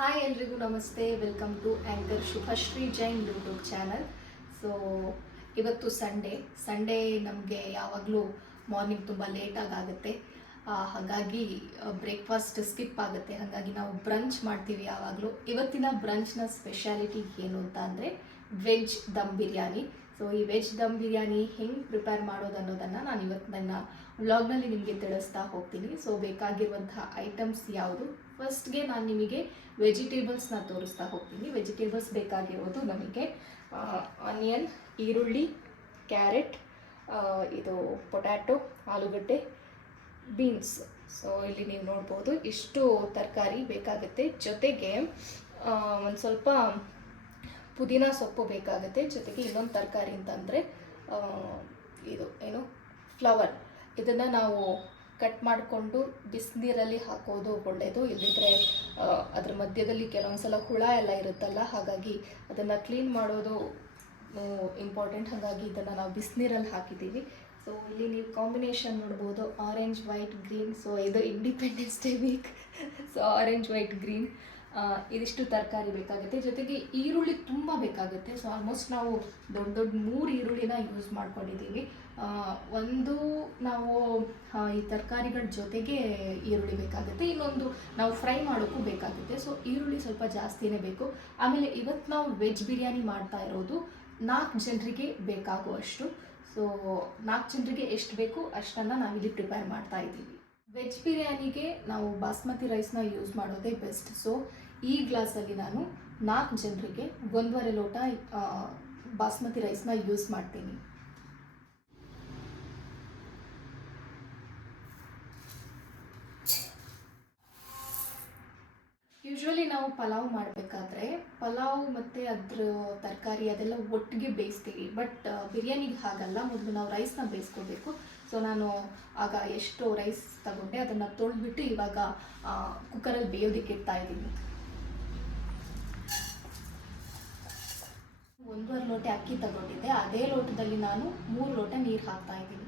Hi ಎಲ್ರಿಗೂ ನಮಸ್ತೆ, welcome to anchor Shubhashree Jain YouTube channel. So ಇವತ್ತು ಸಂಡೇ ನಮಗೆ ಯಾವಾಗಲೂ ಮಾರ್ನಿಂಗ್ ತುಂಬ ಲೇಟಾಗಿ ಆಗುತ್ತೆ. ಹಾಗಾಗಿ ಬ್ರೇಕ್ಫಾಸ್ಟ್ ಸ್ಕಿಪ್ ಆಗುತ್ತೆ. ಹಾಗಾಗಿ ನಾವು ಬ್ರಂಚ್ ಮಾಡ್ತೀವಿ ಯಾವಾಗಲೂ. ಇವತ್ತಿನ ಬ್ರಂಚ್ನ ಸ್ಪೆಷಾಲಿಟಿ ಏನು ಅಂತ ಅಂದರೆ ವೆಜ್ ದಮ್ ಬಿರಿಯಾನಿ. ಸೊ ಈ ವೆಜ್ ದಮ್ ಬಿರಿಯಾನಿ ಹೆಂಗೆ ಪ್ರಿಪೇರ್ ಮಾಡೋದು ಅನ್ನೋದನ್ನು ನಾನು ಇವತ್ತು ನನ್ನ ವ್ಲಾಗ್ನಲ್ಲಿ ನಿಮಗೆ ತಿಳಿಸ್ತಾ ಹೋಗ್ತೀನಿ. ಸೊ ಬೇಕಾಗಿರುವಂತಹ ಐಟಮ್ಸ್ ಯಾವುದು, ಫಸ್ಟ್ಗೆ ನಾನು ನಿಮಗೆ ವೆಜಿಟೇಬಲ್ಸ್ನ ತೋರಿಸ್ತಾ ಹೋಗ್ತೀನಿ. ವೆಜಿಟೇಬಲ್ಸ್ ಬೇಕಾಗಿರೋದು ನಮಗೆ ಆನಿಯನ್, ಈರುಳ್ಳಿ, ಕ್ಯಾರೆಟ್, ಇದು ಪೊಟ್ಯಾಟೊ, ಆಲೂಗಡ್ಡೆ, ಬೀನ್ಸ್. ಸೊ ಇಲ್ಲಿ ನೀವು ನೋಡ್ಬೋದು ಇಷ್ಟು ತರಕಾರಿ ಬೇಕಾಗುತ್ತೆ. ಜೊತೆಗೆ ಒಂದು ಸ್ವಲ್ಪ ಪುದೀನ ಸೊಪ್ಪು ಬೇಕಾಗುತ್ತೆ. ಜೊತೆಗೆ ಇನ್ನೊಂದು ತರಕಾರಿ ಅಂತಂದರೆ ಇದು ಏನು ಫ್ಲವರ್. ಇದನ್ನು ನಾವು ಕಟ್ ಮಾಡಿಕೊಂಡು ಬಿಸಿನೀರಲ್ಲಿ ಹಾಕೋದು ಒಳ್ಳೆಯದು. ಇಲ್ಲದಿದ್ದರೆ ಅದ್ರ ಮಧ್ಯದಲ್ಲಿ ಕೆಲವೊಂದು ಸಲ ಹುಳ ಎಲ್ಲ ಇರುತ್ತಲ್ಲ, ಹಾಗಾಗಿ ಅದನ್ನು ಕ್ಲೀನ್ ಮಾಡೋದು ಇಂಪಾರ್ಟೆಂಟ್. ಹಾಗಾಗಿ ಇದನ್ನು ನಾವು ಬಿಸಿನೀರಲ್ಲಿ ಹಾಕಿದ್ದೀವಿ. ಸೊ ಇಲ್ಲಿ ನೀವು ಕಾಂಬಿನೇಷನ್ ನೋಡ್ಬೋದು, ಆರೆಂಜ್ ವೈಟ್ ಗ್ರೀನ್. ಸೊ ಇದು independence day weak. So orange white green ಇದಿಷ್ಟು ತರಕಾರಿ ಬೇಕಾಗುತ್ತೆ. ಜೊತೆಗೆ ಈರುಳ್ಳಿ ತುಂಬ ಬೇಕಾಗುತ್ತೆ. ಸೊ ಆಲ್ಮೋಸ್ಟ್ ನಾವು ದೊಡ್ಡ 3 ಈರುಳ್ಳಿನ ಯೂಸ್ ಮಾಡ್ಕೊಂಡಿದ್ದೀವಿ. ಒಂದು ನಾವು ಈ ತರಕಾರಿಗಳ ಜೊತೆಗೆ ಈರುಳ್ಳಿ ಬೇಕಾಗುತ್ತೆ, ಇನ್ನೊಂದು ನಾವು ಫ್ರೈ ಮಾಡೋಕ್ಕೂ ಬೇಕಾಗುತ್ತೆ. ಸೊ ಈರುಳ್ಳಿ ಸ್ವಲ್ಪ ಜಾಸ್ತಿನೇ ಬೇಕು. ಆಮೇಲೆ ಇವತ್ತು ನಾವು ವೆಜ್ ಬಿರಿಯಾನಿ ಮಾಡ್ತಾ ಇರೋದು 4 ಜನರಿಗೆ ಬೇಕಾಗುವಷ್ಟು. ಸೊ 4 ಜನರಿಗೆ ಎಷ್ಟು ಬೇಕು ಅಷ್ಟನ್ನು ನಾವಿಲ್ಲಿ ಪ್ರಿಪೇರ್ ಮಾಡ್ತಾ ಇದ್ದೀವಿ. ವೆಜ್ ಬಿರಿಯಾನಿಗೆ ನಾವು ಬಾಸ್ಮತಿ ರೈಸ್ನ ಯೂಸ್ ಮಾಡೋದೇ ಬೆಸ್ಟ್. ಸೊ ಈ ಗ್ಲಾಸಲ್ಲಿ ನಾನು 4 ಜನರಿಗೆ 1.5 ಲೋಟ ಬಾಸ್ಮತಿ ರೈಸ್ನ ಯೂಸ್ ಮಾಡ್ತೀನಿ. ಯೂಶ್ವಲಿ ನಾವು ಪಲಾವ್ ಮಾಡಬೇಕಾದ್ರೆ ಪಲಾವ್ ಮತ್ತು ಅದ್ರ ತರಕಾರಿ ಅದೆಲ್ಲ ಒಟ್ಟಿಗೆ ಬೇಯಿಸ್ತೀವಿ. ಬಟ್ ಬಿರಿಯಾನಿಗೆ ಹಾಗಲ್ಲ, ಮೊದಲು ನಾವು ರೈಸ್ನ ಬೇಯಿಸ್ಕೋಬೇಕು. ಸೊ ನಾನು ಆಗ ಎಷ್ಟು ರೈಸ್ ತಗೊಂಡೆ ಅದನ್ನು ತೊಳೆದ್ಬಿಟ್ಟು ಇವಾಗ ಕುಕ್ಕರಲ್ಲಿ ಬೇಯೋದಕ್ಕೆ ಇಡ್ತಾ ಇದ್ದೀನಿ. 1.5 ಲೋಟ ಅಕ್ಕಿ ತಗೊಂಡಿದ್ದೆ, ಅದೇ ಲೋಟದಲ್ಲಿ ನಾನು 3 ಲೋಟ ನೀರು ಹಾಕ್ತಾ ಇದ್ದೀನಿ.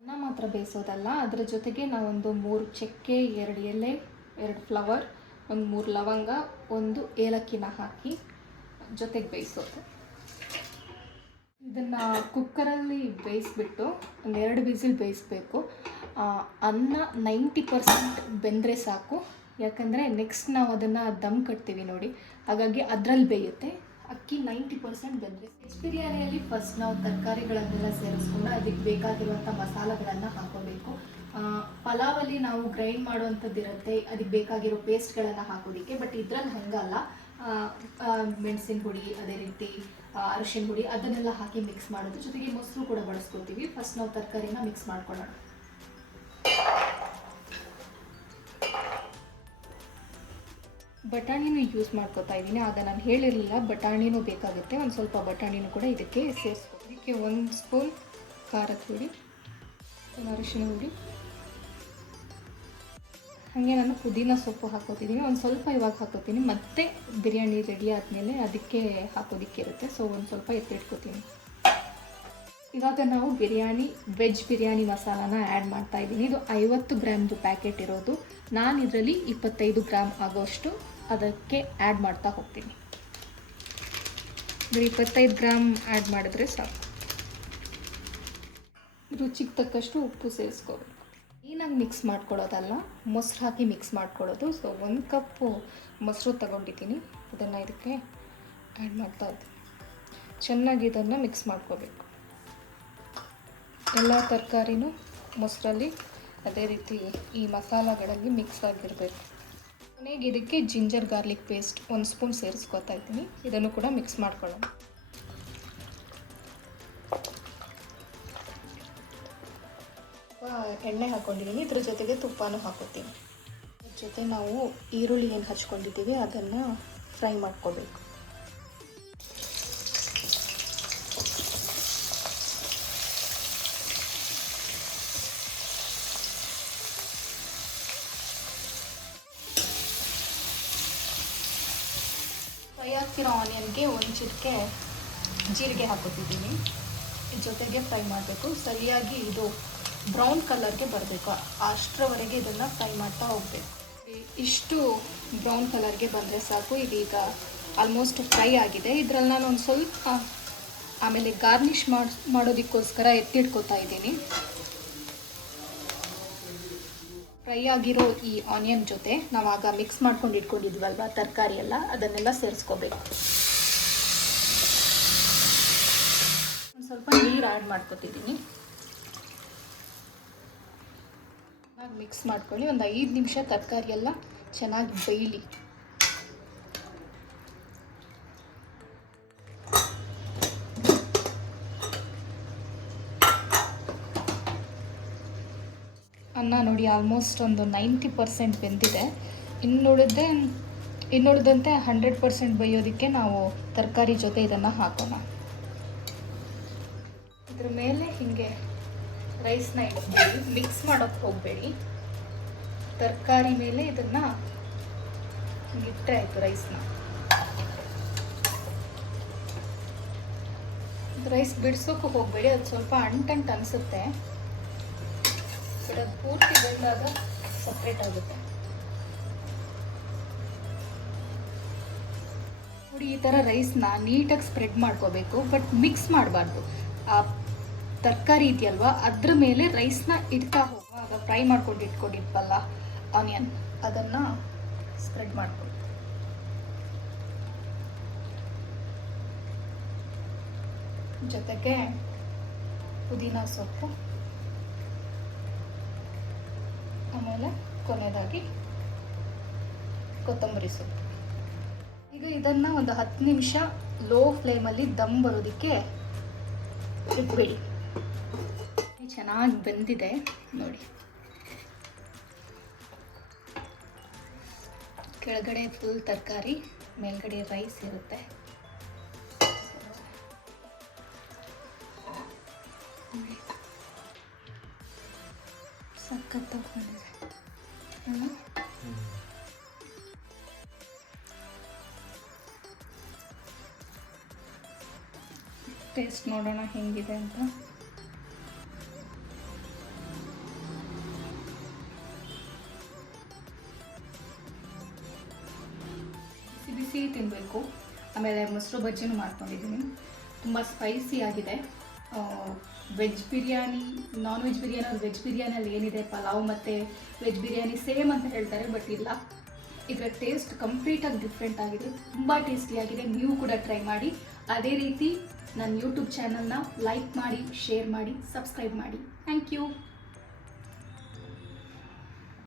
ಅನ್ನ ಮಾತ್ರ ಬೇಯಿಸೋದಲ್ಲ, ಅದರ ಜೊತೆಗೆ ನಾವೊಂದು 3 ಚಕ್ಕೆ, 2 ಎಲೆ, 2 ಫ್ಲವರ್, ಒಂದು 3 ಲವಂಗ, 1 ಏಲಕ್ಕಿನ ಹಾಕಿ ಜೊತೆಗೆ ಬೇಯಿಸೋದು. ಇದನ್ನು ಕುಕ್ಕರಲ್ಲಿ ಬೇಯಿಸ್ಬಿಟ್ಟು ಒಂದು 2 ವಿಸಿಲ್ ಬೇಯಿಸ್ಬೇಕು. ಅನ್ನ 90% ಬೆಂದರೆ ಸಾಕು. ಯಾಕಂದರೆ ನೆಕ್ಸ್ಟ್ ನಾವು ಅದನ್ನು ದಮ್ ಕಟ್ತೀವಿ ನೋಡಿ, ಹಾಗಾಗಿ ಅದರಲ್ಲಿ ಬೇಯುತ್ತೆ. ಅಕ್ಕಿ 90% ಬೆಂದರೆ. ವೆಜ್ ಬಿರಿಯಾನಿಯಲ್ಲಿ ಫಸ್ಟ್ ನಾವು ತರಕಾರಿಗಳನ್ನೆಲ್ಲ ಸೇರಿಸ್ಕೊಂಡು ಅದಕ್ಕೆ ಬೇಕಾಗಿರುವಂಥ ಮಸಾಲೆಗಳನ್ನು ಹಾಕೋಬೇಕು. ಪಲಾವಲ್ಲಿ ನಾವು ಗ್ರೈಂಡ್ ಮಾಡುವಂಥದ್ದು ಇರುತ್ತೆ, ಅದಕ್ಕೆ ಬೇಕಾಗಿರೋ ಪೇಸ್ಟ್ಗಳನ್ನು ಹಾಕೋದಕ್ಕೆ. ಬಟ್ ಇದ್ರಲ್ಲಿ ಹಂಗಲ್ಲ, ಮೆಣಸಿನ ಹುಡಿ, ಅದೇ ರೀತಿ ಅರಿಶಿನ ಹುಡಿ ಅದನ್ನೆಲ್ಲ ಹಾಕಿ ಮಿಕ್ಸ್ ಮಾಡೋದು. ಜೊತೆಗೆ ಮೊಸರು ಕೂಡ ಬಳಸ್ಕೊತೀವಿ. ಫಸ್ಟ್ ನಾವು ತರಕಾರಿನ ಮಿಕ್ಸ್ ಮಾಡ್ಕೊಳ್ಳೋಣ. ಬಟಾಣಿನೂ ಯೂಸ್ ಮಾಡ್ಕೊತಾ ಇದ್ದೀನಿ. ಆಗ ನಾನು ಹೇಳಿರಲಿಲ್ಲ, ಬಟಾಣಿನೂ ಬೇಕಾಗುತ್ತೆ. ಒಂದು ಸ್ವಲ್ಪ ಬಟಾಣಿನೂ ಕೂಡ ಇದಕ್ಕೆ ಸೇರಿಸ್ಕೊ. ಇದಕ್ಕೆ 1 ಸ್ಪೂನ್ ಖಾರದ ಹುಡಿ, ಅರಿಶಿನ ಹುಡಿ, ಹಾಗೆ ನಾನು ಪುದೀನ ಸೊಪ್ಪು ಹಾಕೋತಿದ್ದೀನಿ. ಒಂದು ಸ್ವಲ್ಪ ಇವಾಗ ಹಾಕೋತೀನಿ, ಮತ್ತು ಬಿರಿಯಾನಿ ರೆಡಿ ಆದಮೇಲೆ ಅದಕ್ಕೆ ಹಾಕೋದಕ್ಕೆ ಇರುತ್ತೆ. ಸೊ ಒಂದು ಸ್ವಲ್ಪ ಎತ್ತಿಟ್ಕೋತೀನಿ. ಇವಾಗ ನಾವು ವೆಜ್ ಬಿರಿಯಾನಿ ಮಸಾಲಾನ ಆ್ಯಡ್ ಮಾಡ್ತಾ ಇದ್ದೀನಿ. ಇದು 50 ಗ್ರಾಮ್ದು ಪ್ಯಾಕೆಟ್ ಇರೋದು. ನಾನು ಇದರಲ್ಲಿ 25 ಗ್ರಾಮ್ ಆಗೋಷ್ಟು ಅದಕ್ಕೆ ಆ್ಯಡ್ ಮಾಡ್ತಾ ಹೋಗ್ತೀನಿ. 25 ಗ್ರಾಮ್ ಆ್ಯಡ್ ಮಾಡಿದ್ರೆ ಸಾಕು. ರುಚಿಗೆ ತಕ್ಕಷ್ಟು ಉಪ್ಪು ಸೇರಿಸ್ಕೋಬೇಕು. ಕ್ಲೀನಾಗಿ ಮಿಕ್ಸ್ ಮಾಡ್ಕೊಳ್ಳೋದಲ್ಲ, ಮೊಸರು ಹಾಕಿ ಮಿಕ್ಸ್ ಮಾಡ್ಕೊಳ್ಳೋದು. ಸೊ 1 ಕಪ್ಪು ಮೊಸರು ತಗೊಂಡಿದ್ದೀನಿ, ಅದನ್ನು ಇದಕ್ಕೆ ಆ್ಯಡ್ ಮಾಡ್ತಾ ಇದ್ದೀನಿ. ಚೆನ್ನಾಗಿ ಇದನ್ನು ಮಿಕ್ಸ್ ಮಾಡ್ಕೋಬೇಕು. ಎಲ್ಲ ತರಕಾರಿನೂ ಮೊಸರಲ್ಲಿ ಅದೇ ರೀತಿ ಈ ಮಸಾಲಗಳಲ್ಲಿ ಮಿಕ್ಸ್ ಆಗಿರಬೇಕು. ಕೊನೆಗೆ ಇದಕ್ಕೆ ಜಿಂಜರ್ ಗಾರ್ಲಿಕ್ ಪೇಸ್ಟ್ 1 ಸ್ಪೂನ್ ಸೇರಿಸ್ಕೊತಾ ಇದ್ದೀನಿ. ಇದನ್ನು ಕೂಡ ಮಿಕ್ಸ್ ಮಾಡ್ಕೊಳ್ಳೋಣ. ಎಣ್ಣೆ ಹಾಕ್ಕೊಂಡಿದ್ದೀನಿ, ಇದ್ರ ಜೊತೆಗೆ ತುಪ್ಪನೂ ಹಾಕೋತೀನಿ. ಇದ್ರ ಜೊತೆ ನಾವು ಈರುಳ್ಳಿ ಏನು ಹಚ್ಕೊಂಡಿದ್ದೀವಿ ಅದನ್ನು ಫ್ರೈ ಮಾಡ್ಕೋಬೇಕು. ಫ್ರೈ ಆಗ್ತಿರೋ ಆನಿಯನ್ಗೆ 1 ಚಿಟಿಕೆ ಜೀರಿಗೆ ಹಾಕೋತಿದ್ದೀನಿ. ಜೊತೆಗೆ ಫ್ರೈ ಮಾಡಬೇಕು. ಸರಿಯಾಗಿ ಇದು ಬ್ರೌನ್ ಕಲರ್ಗೆ ಬರಬೇಕು, ಅಷ್ಟರವರೆಗೆ ಇದನ್ನು ಫ್ರೈ ಮಾಡ್ತಾ ಹೋಗಬೇಕು. ಇಷ್ಟು ಬ್ರೌನ್ ಕಲರ್ಗೆ ಬಂದರೆ ಸಾಕು. ಇದೀಗ ಆಲ್ಮೋಸ್ಟ್ ಫ್ರೈ ಆಗಿದೆ. ಇದರಲ್ಲಿ ನಾನು ಒಂದು ಸ್ವಲ್ಪ ಆಮೇಲೆ ಗಾರ್ನಿಷ್ ಮಾಡೋದಕ್ಕೋಸ್ಕರ ಎತ್ತಿಟ್ಕೋತಾ ಇದ್ದೀನಿ. ಫ್ರೈ ಆಗಿರೋ ಈ ಆನಿಯನ್ ಜೊತೆ ನಾವಾಗ ಮಿಕ್ಸ್ ಮಾಡ್ಕೊಂಡು ಇಟ್ಕೊಂಡಿದ್ವಲ್ವ ತರಕಾರಿ ಎಲ್ಲ, ಅದನ್ನೆಲ್ಲ ಸೇರಿಸ್ಕೋಬೇಕು. ಒಂದು ಸ್ವಲ್ಪ ನೀರು ಆ್ಯಡ್ ಮಾಡ್ಕೊತಿದ್ದೀನಿ. ಚೆನ್ನಾಗಿ ಮಿಕ್ಸ್ ಮಾಡ್ಕೊಳ್ಳಿ. ಒಂದು 5 ನಿಮಿಷ ತರಕಾರಿ ಎಲ್ಲ ಚೆನ್ನಾಗಿ ಬೇಯಲಿ. ಅನ್ನ ನೋಡಿ ಆಲ್ಮೋಸ್ಟ್ ಒಂದು 90% ಬೆಂದಿದೆ. ಇನ್ನುಳಿದಂತೆ 100% ಬೇಯೋದಕ್ಕೆ ನಾವು ತರಕಾರಿ ಜೊತೆ ಇದನ್ನು ಹಾಕೋಣ. ಇದ್ರ ಮೇಲೆ ಹೀಗೆ ರೈಸ್ನ ಇಟ್ಬಿಡಿ, ಮಿಕ್ಸ್ ಮಾಡೋಕ್ಕೆ ಹೋಗಬೇಡಿ. ತರಕಾರಿ ಮೇಲೆ ಇದನ್ನು ಇಟ್ಟರೆ ಆಯಿತು. ರೈಸ್ ಬಿಡಿಸೋಕ್ಕೂ ಹೋಗಬೇಡಿ, ಅದು ಸ್ವಲ್ಪ ಅಂಟಂಟು ಅನಿಸುತ್ತೆ. ಬಟ್ ಅದು ಪೂರ್ತಿ ಬೆಂದಾಗ ಸಪ್ರೇಟ್ ಆಗುತ್ತೆ. ನೋಡಿ, ಈ ಥರ ರೈಸ್ನ ನೀಟಾಗಿ ಸ್ಪ್ರೆಡ್ ಮಾಡ್ಕೋಬೇಕು, ಬಟ್ ಮಿಕ್ಸ್ ಮಾಡಬಾರ್ದು. ಆ ತರಕಾರಿ ಇದೆಯಲ್ವ ಅದ್ರ ಮೇಲೆ ರೈಸ್ನ ಇಡ್ತಾ ಹೋಗುವಾಗ ಫ್ರೈ ಮಾಡ್ಕೊಂಡು ಇಟ್ಕೊಂಡಿದ್ವಲ್ಲ ಆನಿಯನ್, ಅದನ್ನು ಸ್ಪ್ರೆಡ್ ಮಾಡ್ಕೊಳ್ಳಿ. ಜೊತೆಗೆ ಪುದೀನ ಸೊಪ್ಪು, ಆಮೇಲೆ ಕೊನೆಯದಾಗಿ ಕೊತ್ತಂಬರಿ ಸೊಪ್ಪು. ಈಗ ಇದನ್ನು ಒಂದು 10 ನಿಮಿಷ ಲೋ ಫ್ಲೇಮಲ್ಲಿ ದಮ್ ಬರೋದಕ್ಕೆ ಇಟ್ಬಿಡಿ. ಚೆನ್ನಾಗಿ ಬೆಂದಿದೆ ನೋಡಿ. ಕೆಳಗಡೆ ಫುಲ್ ತರಕಾರಿ, ಮೇಲ್ಗಡೆ ರೈಸ್ ಇರುತ್ತೆ. ಸಖತ್ತಾಗಿ ಬಂದಿದೆ. ಟೇಸ್ಟ್ ನೋಡೋಣ ಹೆಂಗಿದೆ ಅಂತ. ಬಿಸಿ ತಿನ್ನಬೇಕು. ಆಮೇಲೆ ಮೊಸರು ಬಜ್ಜಿನೂ ಮಾಡ್ಕೊಂಡಿದ್ದೀನಿ. ತುಂಬ ಸ್ಪೈಸಿ ಆಗಿದೆ. Veg biryani, non veg biryani, veg ಬಿರಿಯಾನಿಯಲ್ಲಿ ಏನಿದೆ ಪಲಾವ್ ಮತ್ತು ವೆಜ್ ಬಿರಿಯಾನಿ ಸೇಮ್ ಅಂತ ಹೇಳ್ತಾರೆ, ಬಟ್ ಇಲ್ಲ, ಇದರ ಟೇಸ್ಟ್ ಕಂಪ್ಲೀಟಾಗಿ ಡಿಫ್ರೆಂಟ್ ಆಗಿದೆ. ತುಂಬ ಟೇಸ್ಟಿಯಾಗಿದೆ. ನೀವು ಕೂಡ ಟ್ರೈ ಮಾಡಿ. ಅದೇ ರೀತಿ ನನ್ನ ಯೂಟ್ಯೂಬ್ ಚಾನಲ್ನ ಲೈಕ್ ಮಾಡಿ, ಶೇರ್ ಮಾಡಿ, ಸಬ್ಸ್ಕ್ರೈಬ್ ಮಾಡಿ. Thank you.